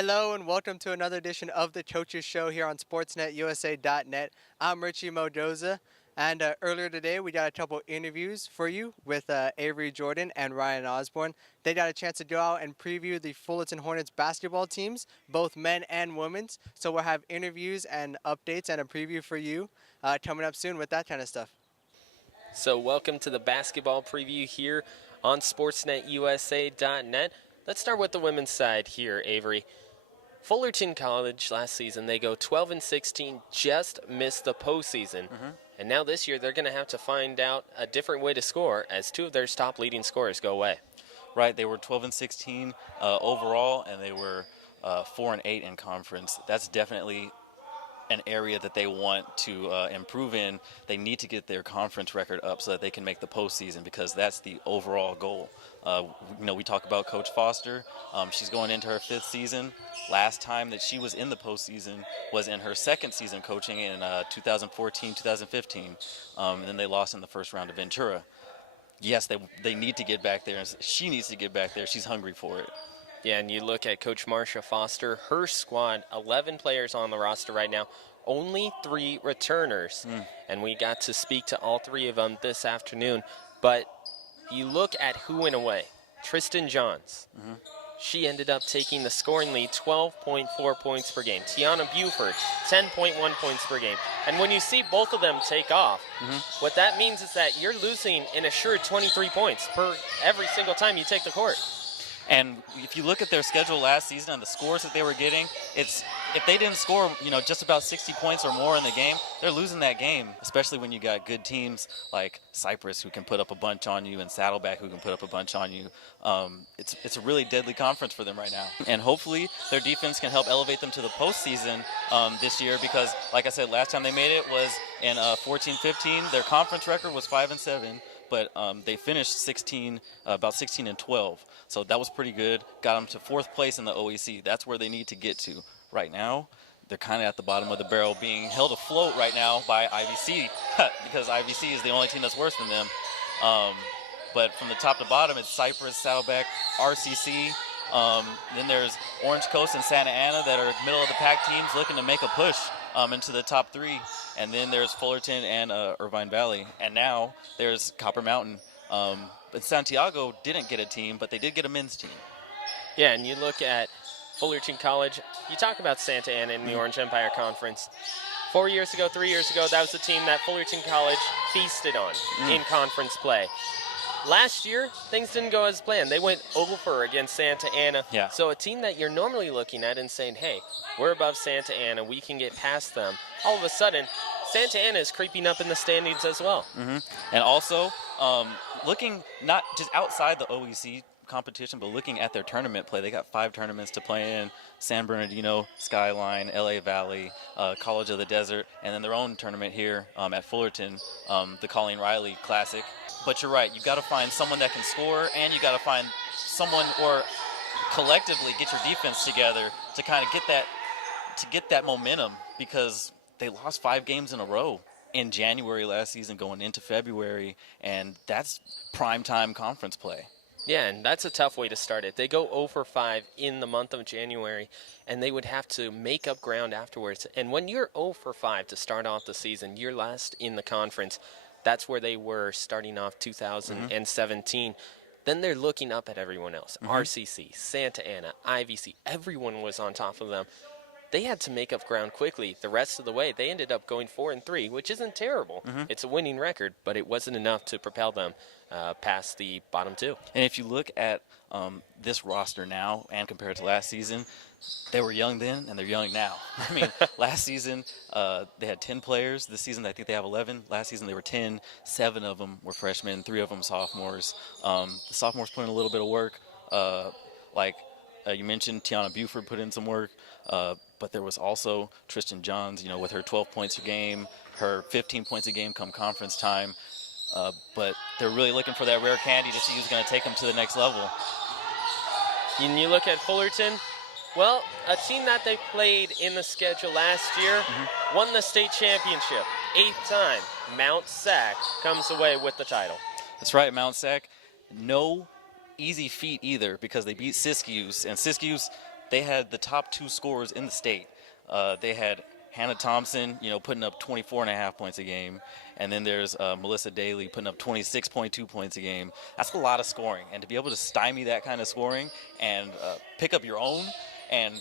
Hello and welcome to another edition of the Coaches Show here on SportsNetUSA.net. I'm Richie Modoza, and earlier today we got a couple interviews for you with Avery Jordan and Ryan Osborne. They got a chance to go out and preview the Fullerton Hornets basketball teams, both men and women's. So we'll have interviews and updates and a preview for you coming up soon with that kind of stuff. So welcome to the basketball preview here on SportsNetUSA.net. Let's start with the women's side here, Avery. Fullerton College last season, they go 12-16, just missed the postseason. And now this year, they're going to have to find out a different way to score as two of their top leading scorers go away. Right, they were 12-16 overall, and they were 4-8 in conference. That's definitely an area that they want to improve in. They need to get their conference record up so that they can make the postseason, because that's the overall goal. We talk about Coach Foster. She's going into her 5th season. Last time that she was in the postseason was in her 2nd season coaching in 2014-2015. And then they lost in the first round to Ventura. Yes, they need to get back there. She needs to get back there. She's hungry for it. Yeah, and you look at Coach Marcia Foster, her squad, 11 players on the roster right now, only 3 returners. And we got to speak to all 3 of them this afternoon. But you look at who went away. Tristan Johns. She ended up taking the scoring lead, 12.4 points per game. Tiana Buford, 10.1 points per game. And when you see both of them take off, what that means is that you're losing an assured 23 points per every single time you take the court. And if you look at their schedule last season and the scores that they were getting, if they didn't score, just about 60 points or more in the game, they're losing that game, especially when you got good teams like Cypress who can put up a bunch on you and Saddleback who can put up a bunch on you. It's a really deadly conference for them right now. And hopefully their defense can help elevate them to the postseason this year, because, like I said, last time they made it was in 14-15. Their conference record was 5-7. But they finished about 16-12. So that was pretty good. Got them to 4th place in the OEC. That's where they need to get to. Right now, they're kind of at the bottom of the barrel, being held afloat right now by IVC, because IVC is the only team that's worse than them. But from the top to bottom, it's Cypress, Saddleback, RCC. Then there's Orange Coast and Santa Ana that are middle of the pack teams looking to make a push into the top 3. And then there's Fullerton and Irvine Valley. And now there's Copper Mountain. But Santiago didn't get a team, but they did get a men's team. Yeah, and you look at Fullerton College, you talk about Santa Ana in the Orange Empire Conference. 3 years ago, that was the team that Fullerton College feasted on in conference play. Last year, things didn't go as planned. They went over against Santa Ana. Yeah. So a team that you're normally looking at and saying, hey, we're above Santa Ana, we can get past them. All of a sudden, Santa Ana is creeping up in the standings as well. And also, looking not just outside the OEC competition, but looking at their tournament play, they got 5 tournaments to play in: San Bernardino, Skyline, LA Valley, College of the Desert, and then their own tournament here at Fullerton, the Colleen Riley Classic. But you're right, you got to find someone that can score, and you got to find someone, or collectively get your defense together to kind of get that momentum, because they lost 5 games in a row in January last season going into February, and that's primetime conference play. Yeah, and that's a tough way to start it. They go 0-5 in the month of January, and they would have to make up ground afterwards. And when you're 0-5 to start off the season, you're last in the conference. That's where they were starting off 2017. Then they're looking up at everyone else. RCC, Santa Ana, IVC, everyone was on top of them. They had to make up ground quickly. The rest of the way, they ended up going 4-3, which isn't terrible. It's a winning record, but it wasn't enough to propel them past the bottom 2. And if you look at this roster now and compared to last season, they were young then and they're young now. I mean, last season they had 10 players. This season I think they have 11. Last season they were 10. 7 of them were freshmen, 3 of them sophomores. The sophomores put in a little bit of work. You mentioned, Tiana Buford put in some work. But there was also Tristan Johns, with her 12 points a game, her 15 points a game come conference time. But they're really looking for that rare candy to see who's going to take them to the next level. And you look at Fullerton, well, a team that they played in the schedule last year won the state championship. 8th time, Mount Sac comes away with the title. That's right, Mount Sac. No easy feat either, because they beat Siskiyou. And Siskiyou, they had the top 2 scorers in the state. They had Hannah Thompson, putting up 24.5 points a game. And then there's Melissa Daly putting up 26.2 points a game. That's a lot of scoring. And to be able to stymie that kind of scoring and pick up your own, and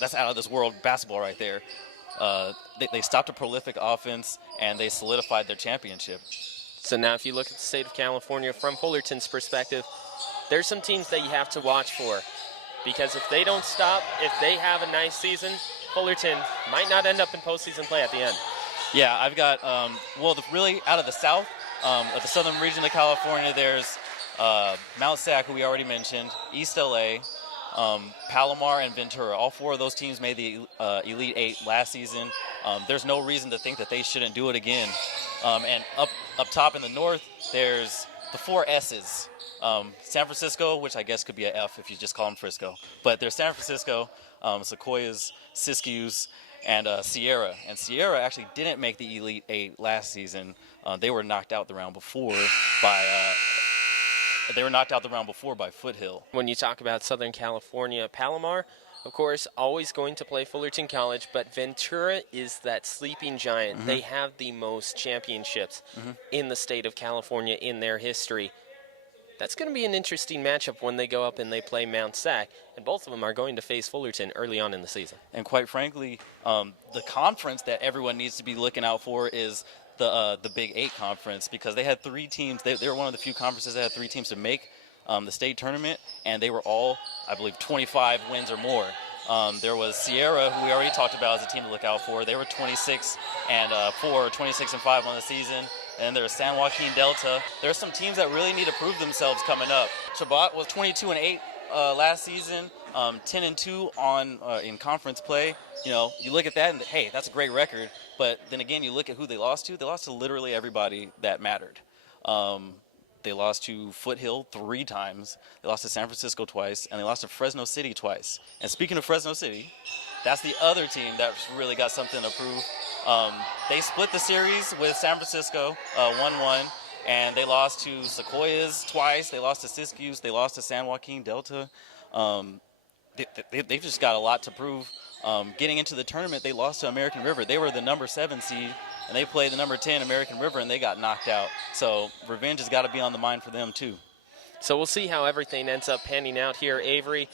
that's out of this world basketball right there. They stopped a prolific offense, and they solidified their championship. So now if you look at the state of California from Fullerton's perspective, there's some teams that you have to watch for. Because if they don't stop, if they have a nice season, Fullerton might not end up in postseason play at the end. Yeah, I've got, really out of the south, of the southern region of California, there's Mount Sac, who we already mentioned, East LA, Palomar, and Ventura. All 4 of those teams made the Elite 8 last season. There's no reason to think that they shouldn't do it again. And up top in the north, there's the 4 S's. San Francisco, which I guess could be an F if you just call them Frisco. But there's San Francisco, Sequoias, Siskiyous, and Sierra. And Sierra actually didn't make the Elite 8 last season. They were knocked out the round before by Foothill. When you talk about Southern California, Palomar, of course, always going to play Fullerton College, but Ventura is that sleeping giant. Mm-hmm. They have the most championships in the state of California in their history. That's going to be an interesting matchup when they go up and they play Mount Sac, and both of them are going to face Fullerton early on in the season. And quite frankly, the conference that everyone needs to be looking out for is the Big 8 conference, because they had 3 teams. They were one of the few conferences that had 3 teams to make the state tournament, and they were all, I believe, 25 wins or more. There was Sierra, who we already talked about as a team to look out for. They were 26 and 4, 26 and 5 on the season. And there's San Joaquin Delta. There are some teams that really need to prove themselves coming up. Chabot was 22 and 8 last season, 10 and 2 in conference play. You look at that and hey, that's a great record. But then again, you look at who they lost to. They lost to literally everybody that mattered. They lost to Foothill 3 times. They lost to San Francisco twice, and they lost to Fresno City twice. And speaking of Fresno City, that's the other team that's really got something to prove. They split the series with San Francisco 1-1, and they lost to Sequoias twice. They lost to Siskiyous. They lost to San Joaquin Delta. They've just got a lot to prove. Getting into the tournament, they lost to American River. They were the number 7 seed, and they played the number 10 American River, and they got knocked out. So revenge has got to be on the mind for them, too. So we'll see how everything ends up panning out here, Avery.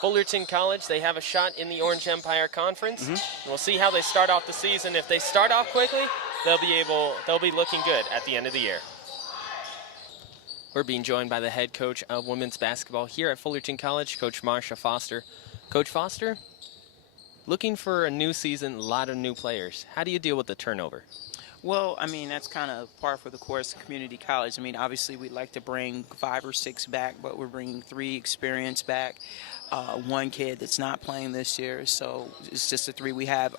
Fullerton College, they have a shot in the Orange Empire Conference. We'll see how they start off the season. If they start off quickly, they'll be looking good at the end of the year. We're being joined by the head coach of women's basketball here at Fullerton College, Coach Marsha Foster. Coach Foster, looking for a new season, a lot of new players. How do you deal with the turnover? Well, that's kind of par for the course of community college. Obviously we'd like to bring 5 or 6 back, but we're bringing 3 experienced back. 1 kid that's not playing this year, so it's just the 3 we have.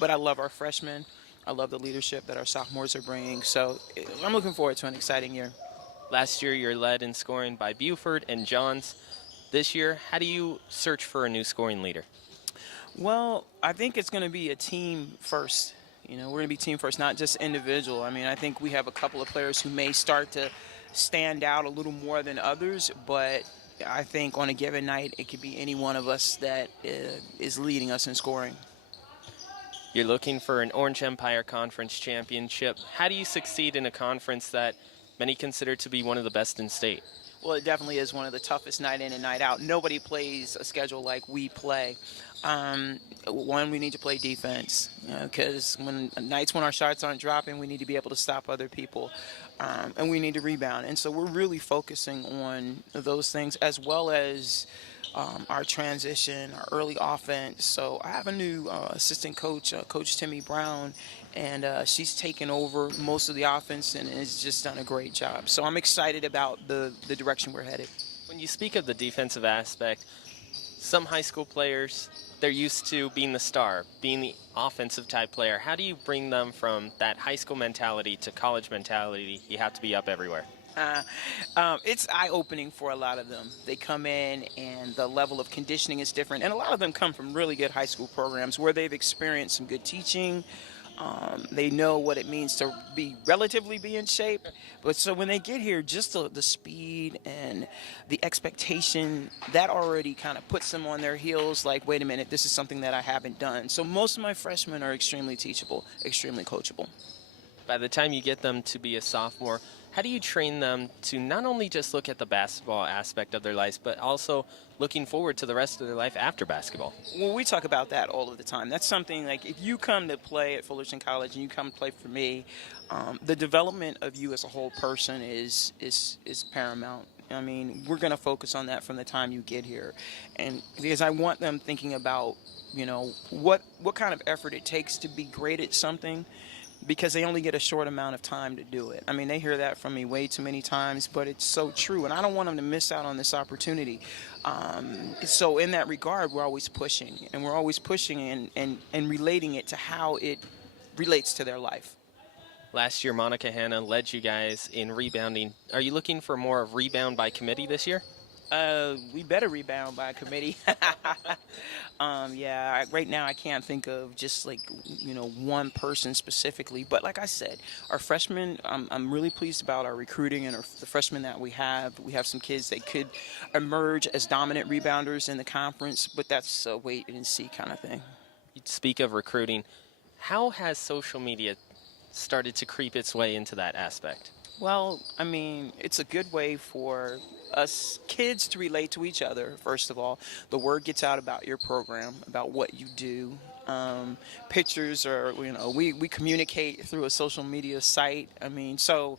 But I love our freshmen. I love the leadership that our sophomores are bringing. So I'm looking forward to an exciting year. Last year, you're led in scoring by Buford and Johns. This year, how do you search for a new scoring leader? Well, I think it's going to be a team first. We're going to be team first, not just individual. I think we have a couple of players who may start to stand out a little more than others, but I think on a given night, it could be any one of us that is leading us in scoring. You're looking for an Orange Empire Conference championship. How do you succeed in a conference that many consider to be one of the best in state? Well, it definitely is one of the toughest night in and night out. Nobody plays a schedule like we play. One, we need to play defense, because nights when our shots aren't dropping, we need to be able to stop other people, and we need to rebound. And so we're really focusing on those things, as well as our transition, our early offense. So I have a new assistant coach, Coach Timmy Brown, and she's taken over most of the offense and has just done a great job. So I'm excited about the direction we're headed. When you speak of the defensive aspect, some high school players, they're used to being the star, being the offensive type player. How do you bring them from that high school mentality to college mentality? You have to be up everywhere. It's eye-opening for a lot of them. They come in and the level of conditioning is different, and a lot of them come from really good high school programs where they've experienced some good teaching, They know what it means to be in shape. But so when they get here, just the speed and the expectation, that already kind of puts them on their heels like, wait a minute, this is something that I haven't done. So most of my freshmen are extremely teachable, extremely coachable. By the time you get them to be a sophomore, how do you train them to not only just look at the basketball aspect of their lives, but also looking forward to the rest of their life after basketball? Well, we talk about that all of the time. That's something like if you come to play at Fullerton College and you come to play for me, the development of you as a whole person is paramount. I mean, we're going to focus on that from the time you get here, and because I want them thinking about, what kind of effort it takes to be great at something, because they only get a short amount of time to do it. I mean, they hear that from me way too many times, but it's so true, and I don't want them to miss out on this opportunity. So in that regard, we're always pushing, and and relating it to how it relates to their life. Last year, Monica Hanna led you guys in rebounding. Are you looking for more of rebound by committee this year? We better rebound by committee. Right now I can't think of just one person specifically. But like I said, our freshmen, I'm really pleased about our recruiting and the freshmen that we have. We have some kids that could emerge as dominant rebounders in the conference, but that's a wait and see kind of thing. You speak of recruiting. How has social media started to creep its way into that aspect? Well, I mean, it's a good way for us kids to relate to each other, first of all. The word gets out about your program, about what you do. Pictures are, we communicate through a social media site. I mean, so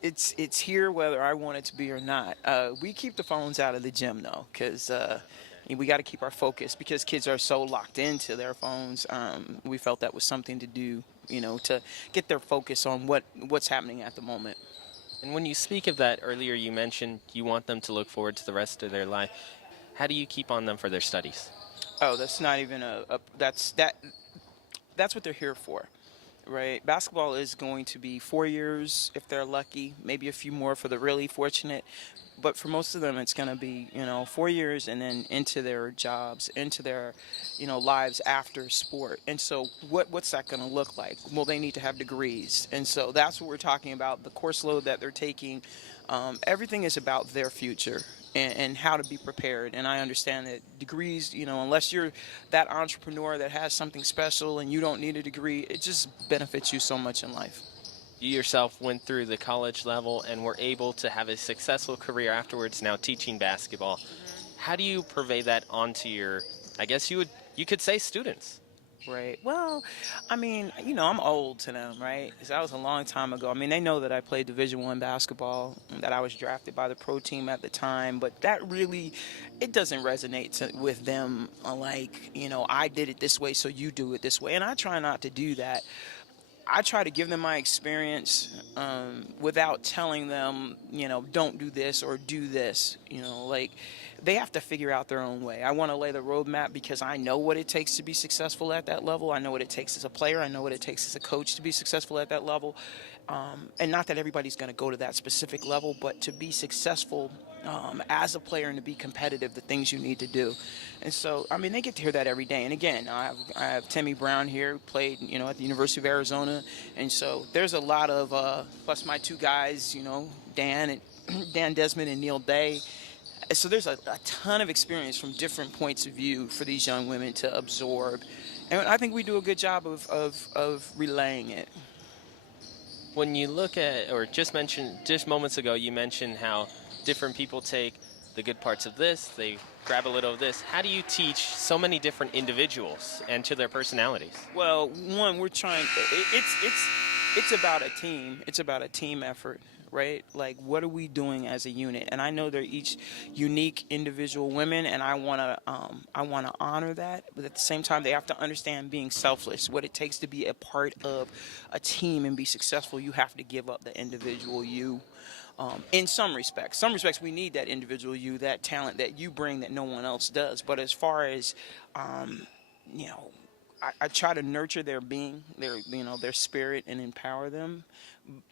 it's here whether I want it to be or not. We keep the phones out of the gym, though, because we got to keep our focus because kids are so locked into their phones. We felt that was something to do, to get their focus on what's happening at the moment. And when you speak of that, earlier you mentioned you want them to look forward to the rest of their life. How do you keep on them for their studies? Oh, that's not even that's what they're here for, right? Basketball is going to be 4 years if they're lucky, maybe a few more for the really fortunate. But for most of them, it's going to be, 4 years and then into their jobs, into their, lives after sport. And so what's that going to look like? Well, they need to have degrees. And so that's what we're talking about, the course load that they're taking. Everything is about their future and how to be prepared. And I understand that degrees, unless you're that entrepreneur that has something special and you don't need a degree, it just benefits you so much in life. You yourself went through the college level and were able to have a successful career afterwards, now teaching basketball. How do you purvey that onto your, I guess you could say, students? Right. Well, I mean, I'm old to them, right? Because that was a long time ago. I mean, they know that I played Division I basketball, that I was drafted by the pro team at the time, but that really, it doesn't resonate with them like, I did it this way, so you do it this way. And I try not to do that. I try to give them my experience without telling them, don't do this or do this. They have to figure out their own way. I want to lay the roadmap because I know what it takes to be successful at that level. I know what it takes as a player. I know what it takes as a coach to be successful at that level. And not that everybody's going to go to that specific level, but to be successful as a player and to be competitive, the things you need to do. And so, I mean, they get to hear that every day. And again, I have Timmy Brown here, who played, at the University of Arizona. And so there's a lot of, plus my two guys, Dan Desmond and Neil Day. So there's a ton of experience from different points of view for these young women to absorb. And I think we do a good job of relaying it. When you look at, or just moments ago, you mentioned how different people take the good parts of this, they grab a little of this. How do you teach so many different individuals and to their personalities? Well, one, we're trying, it's about a team. It's about a team effort, right? Like, what are we doing as a unit? And I know they're each unique individual women, and I want to honor that. But at the same time, they have to understand being selfless, what it takes to be a part of a team and be successful. You have to give up the individual you. In some respects, we need that individual you, that talent that you bring that no one else does. But as far as, I try to nurture their being, their spirit, and empower them,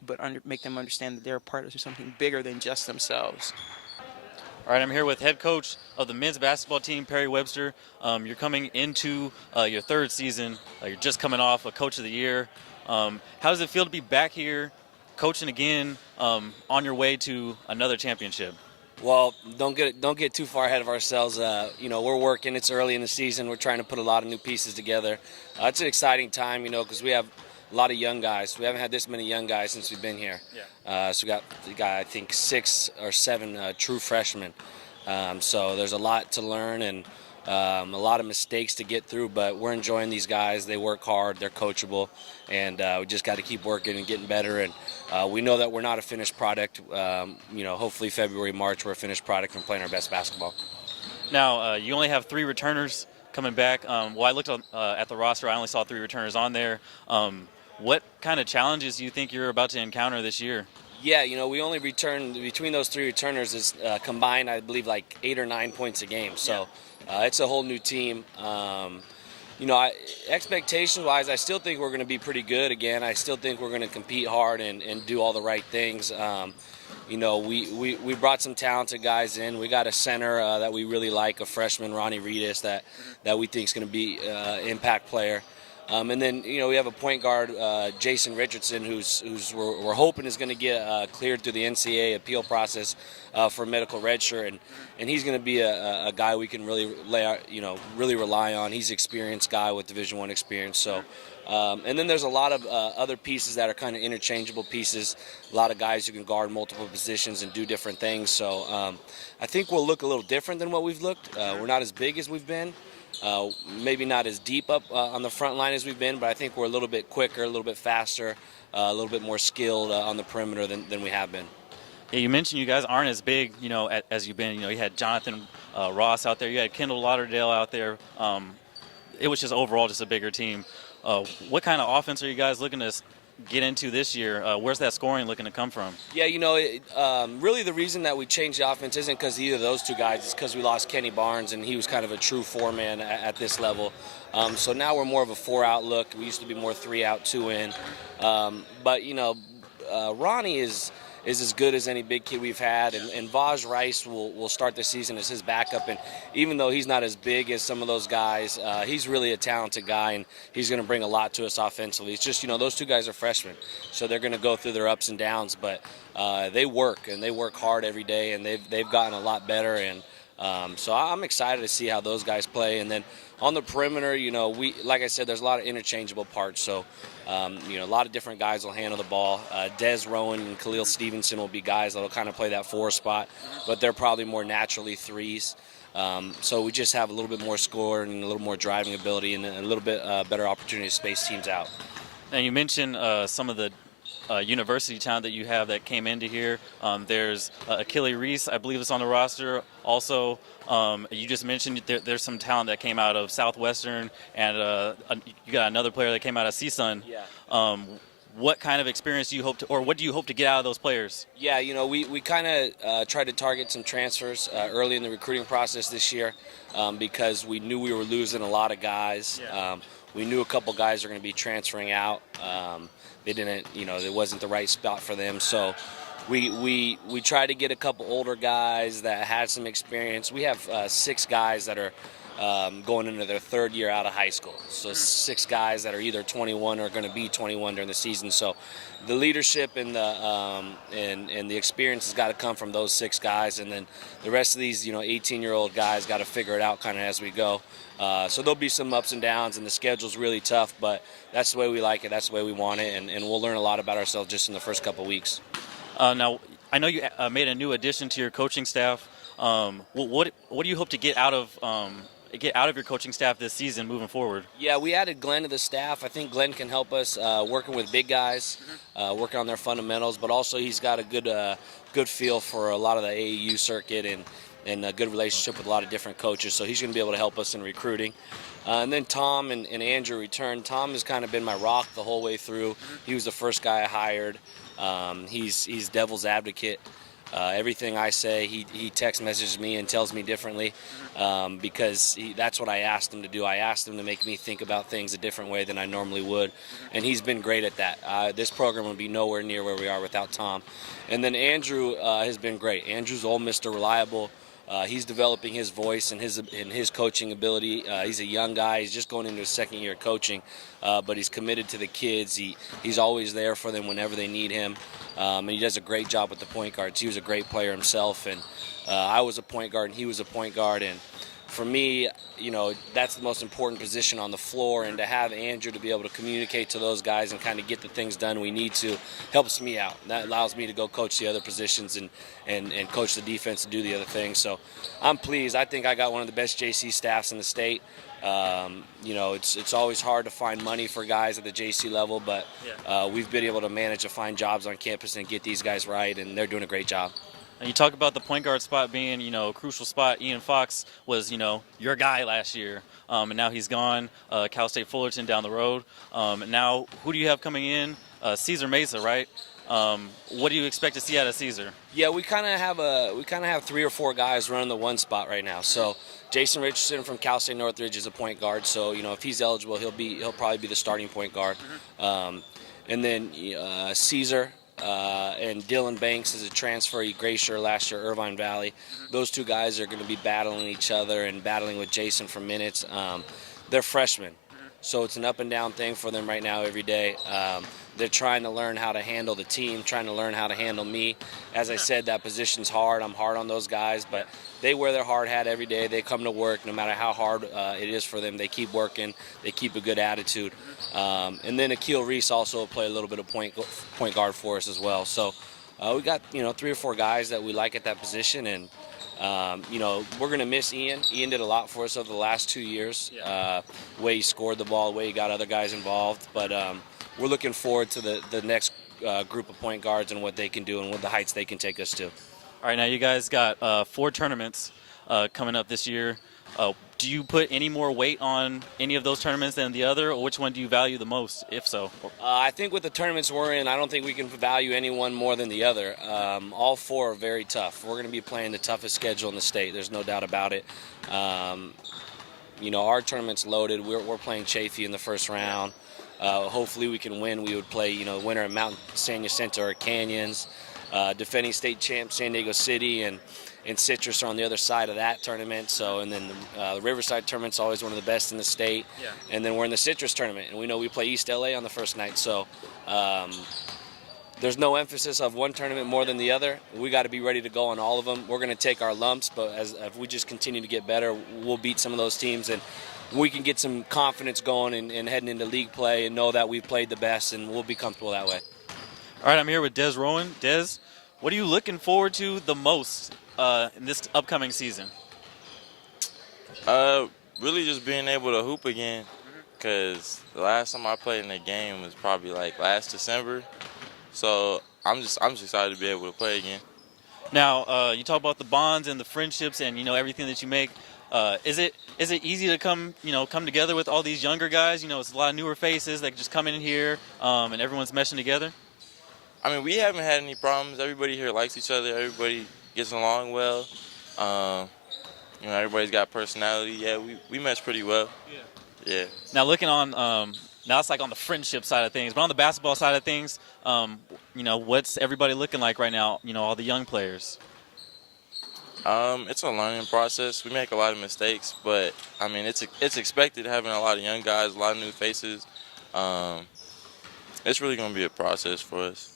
but make them understand that they're a part of something bigger than just themselves. All right, I'm here with head coach of the men's basketball team, Perry Webster. You're coming into your third season. You're just coming off a Coach of the Year. How does it feel to be back here, coaching again, on your way to another championship? Well, don't get too far ahead of ourselves. We're working. It's early in the season. We're trying to put a lot of new pieces together. It's an exciting time, because we have a lot of young guys. We haven't had this many young guys since we've been here. Yeah. So we got, I think, 6 or 7 true freshmen. So there's a lot to learn and a lot of mistakes to get through, but we're enjoying these guys. They work hard. They're coachable, and we just got to keep working and getting better. And we know that we're not a finished product. Hopefully February, March, we're a finished product and playing our best basketball. Now, you only have 3 returners coming back. I looked at the roster. I only saw 3 returners on there. What kind of challenges do you think you're about to encounter this year? Yeah, we only return between those 3 returners is combined, I believe, like 8 or 9 points a game. So it's a whole new team. Expectation-wise, I still think we're going to be pretty good again. I still think we're going to compete hard and do all the right things. We brought some talented guys in. We got a center that we really like, a freshman, Ronnie Reedus, that we think is going to be an impact player. And then, we have a point guard, Jason Richardson, who's we're hoping is going to get cleared through the NCAA appeal process for medical redshirt, and he's going to be a guy we can really really rely on. He's an experienced guy with Division I experience. So, and then there's a lot of other pieces that are kind of interchangeable pieces. A lot of guys who can guard multiple positions and do different things. So, I think we'll look a little different than what we've looked. We're not as big as we've been. Maybe not as deep up on the front line as we've been, but I think we're a little bit quicker, a little bit faster, a little bit more skilled on the perimeter than we have been. Yeah, you mentioned you guys aren't as big, as you've been. You had Jonathan Ross out there. You had Kendall Lauderdale out there. It was just overall just a bigger team. What kind of offense are you guys looking to get into this year? Where's that scoring looking to come from? Yeah, really the reason that we changed the offense isn't because either of those 2 guys. It's because we lost Kenny Barnes, and he was kind of a true 4-man at this level. So now we're more of a 4-out look. We used to be more 3-out, 2-in. But Ronnie is as good as any big kid we've had, and Vaj Rice will start the season as his backup. And even though he's not as big as some of those guys, he's really a talented guy, and he's going to bring a lot to us offensively. It's just, those 2 guys are freshmen, so they're going to go through their ups and downs, but they work hard every day, and they've gotten a lot better. And so I'm excited to see how those guys play. And then on the perimeter, like I said, there's a lot of interchangeable parts. So, a lot of different guys will handle the ball. Des Rowan and Khalil Stevenson will be guys that will kind of play that 4 spot, but they're probably more naturally 3s. So we just have a little bit more score and a little more driving ability and a little bit better opportunity to space teams out. Now, you mentioned some of the university talent that you have that came into here. There's Achille Reese, I believe, is on the roster. Also, you just mentioned there's some talent that came out of Southwestern, and you got another player that came out of CSUN. Yeah. What kind of experience do you hope to, or what do you hope to get out of those players? Yeah, we kind of tried to target some transfers early in the recruiting process this year because we knew we were losing a lot of guys. Yeah. We knew a couple guys were going to be transferring out. They didn't, it wasn't the right spot for them. So we tried to get a couple older guys that had some experience. We have 6 guys that are going into their 3rd year out of high school. So 6 guys that are either 21 or going to be 21 during the season. So the leadership and the experience has got to come from those 6 guys, and then the rest of these 18-year-old guys got to figure it out kind of as we go. So there'll be some ups and downs, and the schedule's really tough, but that's the way we like it. That's the way we want it, and we'll learn a lot about ourselves just in the first couple weeks. Now, I know you made a new addition to your coaching staff. What do you hope to get out of your coaching staff this season moving forward? Yeah, we added Glenn to the staff. I think Glenn can help us working with big guys, working on their fundamentals, but also he's got a good feel for a lot of the AAU circuit and a good relationship with a lot of different coaches. So he's going to be able to help us in recruiting. And then Tom and Andrew returned. Tom has kind of been my rock the whole way through. He was the first guy I hired. He's devil's advocate. Everything I say, he text messages me and tells me differently because that's what I asked him to do. I asked him to make me think about things a different way than I normally would, and he's been great at that. This program would be nowhere near where we are without Tom. And then Andrew has been great. Andrew's old Mr. Reliable. He's developing his voice and his coaching ability. He's a young guy. He's just going into his second year of coaching, but he's committed to the kids. He's always there for them whenever they need him, and he does a great job with the point guards. He was a great player himself, and I was a point guard and he was a point guard, and for me, that's the most important position on the floor, and to have Andrew to be able to communicate to those guys and kind of get the things done we need to helps me out. That allows me to go coach the other positions and coach the defense and do the other things. So I'm pleased. I think I got one of the best JC staffs in the state. It's always hard to find money for guys at the JC level, but we've been able to manage to find jobs on campus and get these guys right, and they're doing a great job. And you talk about the point guard spot being, a crucial spot. Ian Fox was, your guy last year, and now he's gone. Cal State Fullerton down the road. And now, who do you have coming in? Caesar Mesa, right? What do you expect to see out of Caesar? Yeah, we kind of have 3 or 4 guys running the one spot right now. So Jason Richardson from Cal State Northridge is a point guard. So if he's eligible, he'll probably be the starting point guard. And then Caesar. And Dylan Banks is a transfer. He Glacier last year, Irvine Valley. Those 2 guys are going to be battling each other and battling with Jason for minutes. They're freshmen, so it's an up and down thing for them right now every day. They're trying to learn how to handle the team, trying to learn how to handle me. As I said, that position's hard. I'm hard on those guys, but they wear their hard hat every day. They come to work no matter how hard it is for them. They keep working. They keep a good attitude. And then Akil Reese also will play a little bit of point guard for us as well. So we got 3 or 4 guys that we like at that position, and we're going to miss Ian. Ian did a lot for us over the last 2 years. The way he scored the ball, the way he got other guys involved. But we're looking forward to the next group of point guards and what they can do and what the heights they can take us to. All right, now you guys got 4 tournaments coming up this year. Do you put any more weight on any of those tournaments than the other, or which one do you value the most, if so? I think with the tournaments we're in, I don't think we can value any one more than the other. All 4 are very tough. We're going to be playing the toughest schedule in the state. There's no doubt about it. Our tournament's loaded. We're playing Chafee in the first round. Hopefully we can win. We would play, winner at Mount Sanya Center or Canyons. Defending state champs San Diego City and Citrus are on the other side of that tournament. So, and then the Riverside tournament's always one of the best in the state. Yeah. And then we're in the Citrus tournament, and we know we play East LA on the first night. So there's no emphasis of one tournament more than the other. We got to be ready to go on all of them. We're going to take our lumps, but if we just continue to get better, we'll beat some of those teams, and we can get some confidence going and heading into league play and know that we've played the best, and we'll be comfortable that way. All right, I'm here with Des Rowan. Des, what are you looking forward to the most in this upcoming season? Really just being able to hoop again, because the last time I played in a game was probably like last December. So I'm just excited to be able to play again. Now, you talk about the bonds and the friendships and everything that you make. Is it easy to come together with all these younger guys? It's a lot of newer faces that just come in here and everyone's meshing together. I mean, we haven't had any problems. Everybody here likes each other. Everybody gets along well. Everybody's got personality. Yeah, we mesh pretty well. Yeah. Now looking on, now it's like on the friendship side of things, but on the basketball side of things, what's everybody looking like right now? All the young players. It's a learning process. We make a lot of mistakes, but I mean, it's expected having a lot of young guys, a lot of new faces. It's really going to be a process for us.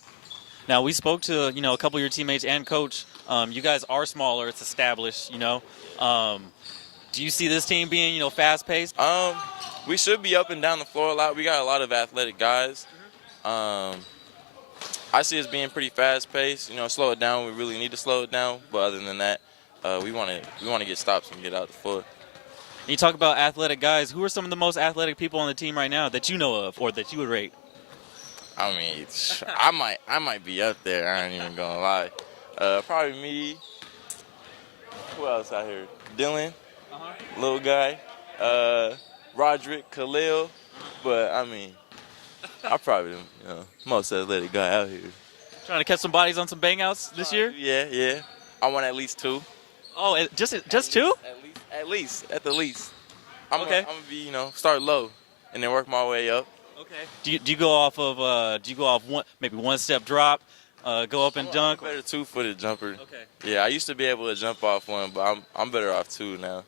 Now, we spoke to, a couple of your teammates and coach. You guys are smaller. It's established, Do you see this team being, fast-paced? We should be up and down the floor a lot. We got a lot of athletic guys. I see us being pretty fast-paced. Slow it down. We really need to slow it down. But other than that, we want to get stops and get out the floor. You talk about athletic guys. Who are some of the most athletic people on the team right now that you know of or that you would rate? I mean, I might be up there. I ain't even gonna lie. Probably me. Who else out here? Dylan, little guy. Roderick, Khalil. But I mean, I'm probably the most athletic guy out here. Trying to catch some bodies on some bangouts this year? Yeah. I want at least 2. Oh, just 2? At the least. I'm okay. gonna be start low and then work my way up. Okay. Do you go off of one step drop, go up and dunk? I'm a better two-footed jumper. Okay. Yeah, I used to be able to jump off one, but I'm better off two now.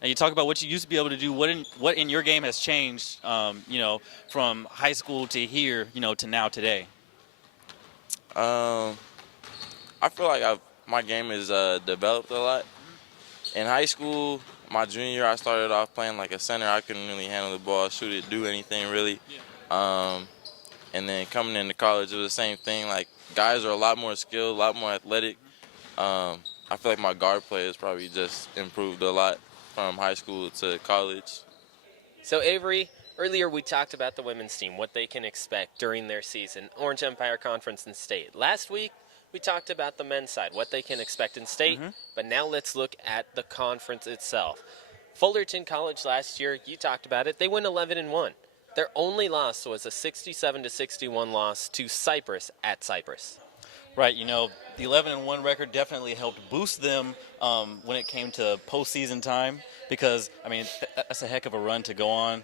And you talk about what you used to be able to do. What in your game has changed, from high school to here, to now today? I feel like my game is developed a lot. In high school, my junior year, I started off playing like a center. I couldn't really handle the ball, shoot it, do anything really. And then coming into college, it was the same thing. Like, guys are a lot more skilled, a lot more athletic. I feel like my guard play has probably just improved a lot from high school to college. So Avery, earlier we talked about the women's team, what they can expect during their season, Orange Empire Conference and state. Last week we talked about the men's side, what they can expect in state, but now let's look at the conference itself. Fullerton College last year, you talked about it, they went 11-1. Their only loss was a 67-61 loss to Cypress at Cypress. Right, the 11-1 record definitely helped boost them when it came to postseason time because, that's a heck of a run to go on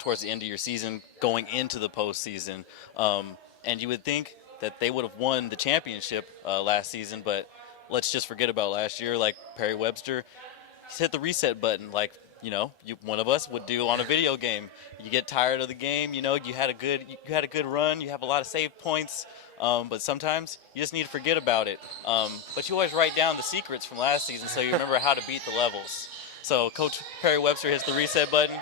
towards the end of your season, going into the postseason. And you would think that they would have won the championship last season, but let's just forget about last year. Like Perry Webster, he's hit the reset button like, one of us would do on a video game. You get tired of the game, you had a good run, you have a lot of save points. But sometimes you just need to forget about it. But you always write down the secrets from last season so you remember how to beat the levels. So Coach Perry Webster hits the reset button,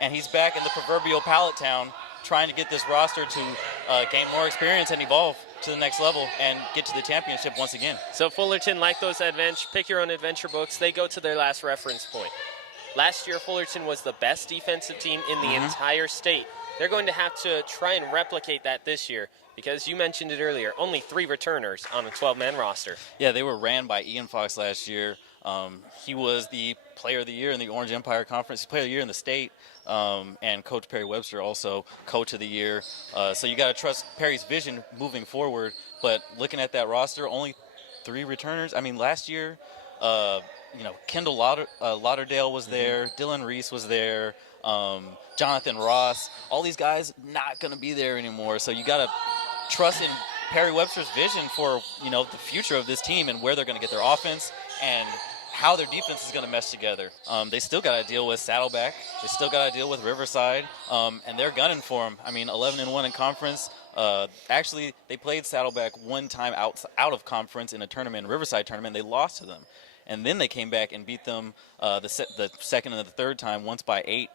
and he's back in the proverbial pallet town trying to get this roster to gain more experience and evolve to the next level and get to the championship once again. So Fullerton, like those pick your own adventure books, they go to their last reference point. Last year, Fullerton was the best defensive team in the entire state. They're going to have to try and replicate that this year because you mentioned it earlier, only 3 returners on a 12-man roster. Yeah, they were ran by Ian Fox last year. He was the player of the year in the Orange Empire Conference, player of the year in the state, and Coach Perry Webster also coach of the year. So you got to trust Perry's vision moving forward. But looking at that roster, only 3 returners. Last year, Kendall Lauderdale was there, Dylan Reese was there, Jonathan Ross. All these guys not going to be there anymore. So you got to trust in Perry Webster's vision for, the future of this team and where they're going to get their offense and how their defense is going to mesh together. They still got to deal with Saddleback. They still got to deal with Riverside, and they're gunning for them. 11-1 in conference. Actually, they played Saddleback one time out of conference in a tournament, Riverside tournament. They lost to them. And then they came back and beat them the second and the third time, once by 8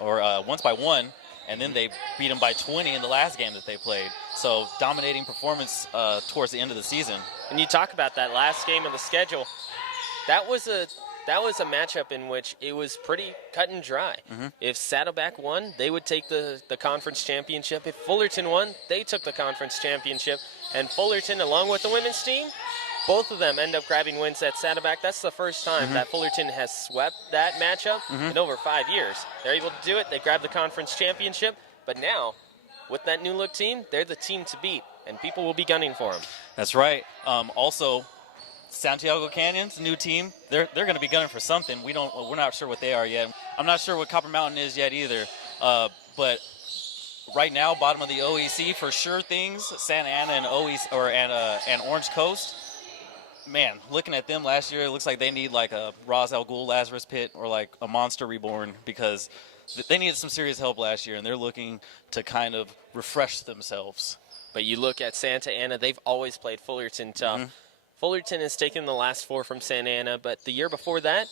or once by 1, and then they beat them by 20 in the last game that they played. So dominating performance towards the end of the season. And you talk about that last game of the schedule. That was a matchup in which it was pretty cut and dry. If Saddleback won, they would take the conference championship. If Fullerton won, they took the conference championship. And Fullerton, along with the women's team, both of them end up grabbing wins at Saddleback. That's the first time that Fullerton has swept that matchup in over 5 years. They're able to do it. They grab the conference championship. But now, with that new look team, they're the team to beat, and people will be gunning for them. That's right. Also, Santiago Canyon's new team, they're going to be gunning for something. We're not sure what they are yet. I'm not sure what Copper Mountain is yet either. But right now, bottom of the OEC for sure things, Santa Ana and and Orange Coast. Man, looking at them last year, it looks like they need like a Ra's al Ghul Lazarus Pit or like a Monster Reborn because they needed some serious help last year, and they're looking to kind of refresh themselves. But you look at Santa Ana, they've always played Fullerton tough. Fullerton has taken the last 4 from Santa Ana, but the year before that,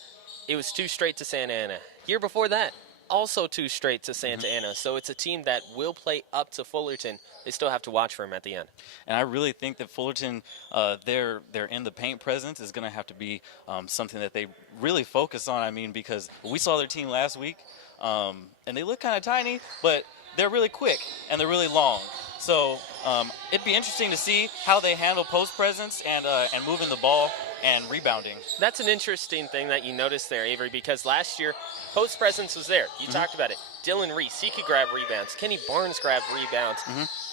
it was 2 straight to Santa Ana. Year before that, also 2 straight to Santa Ana. So it's a team that will play up to Fullerton. They still have to watch for him at the end. And I really think that Fullerton, their in the paint presence is going to have to be something that they really focus on. Because we saw their team last week, and they look kind of tiny, but they're really quick and they're really long. So it'd be interesting to see how they handle post presence and moving the ball and rebounding. That's an interesting thing that you noticed there, Avery, because last year post presence was there. You talked about it. Dylan Reese, he could grab rebounds. Kenny Barnes grabbed rebounds.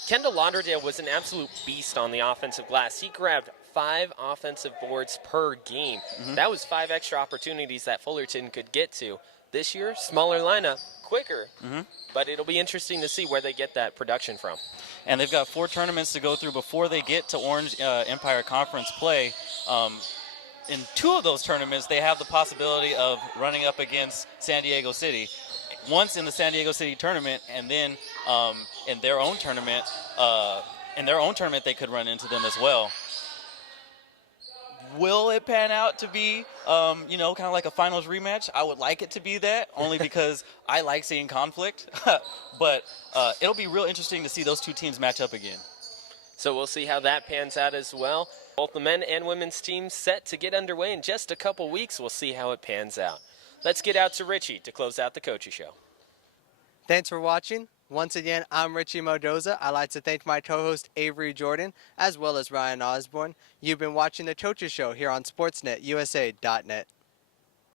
Kendall Lauderdale was an absolute beast on the offensive glass. He grabbed 5 offensive boards per game. That was 5 extra opportunities that Fullerton could get to. This year, smaller lineup, quicker. Mhm. But it'll be interesting to see where they get that production from. And they've got 4 tournaments to go through before they get to Orange Empire Conference play. In 2 of those tournaments, they have the possibility of running up against San Diego City. Once in the San Diego City tournament, and then in their own tournament, they could run into them as well. Will it pan out to be, kind of like a finals rematch? I would like it to be that, only because I like seeing conflict. But it'll be real interesting to see those 2 teams match up again. So we'll see how that pans out as well. Both the men and women's teams set to get underway in just a couple weeks. We'll see how it pans out. Let's get out to Richie to close out the Coaches Show. Thanks for watching. Once again, I'm Richie Modoza. I'd like to thank my co-host Avery Jordan as well as Ryan Osborne. You've been watching the Coaches Show here on SportsNetUSA.net.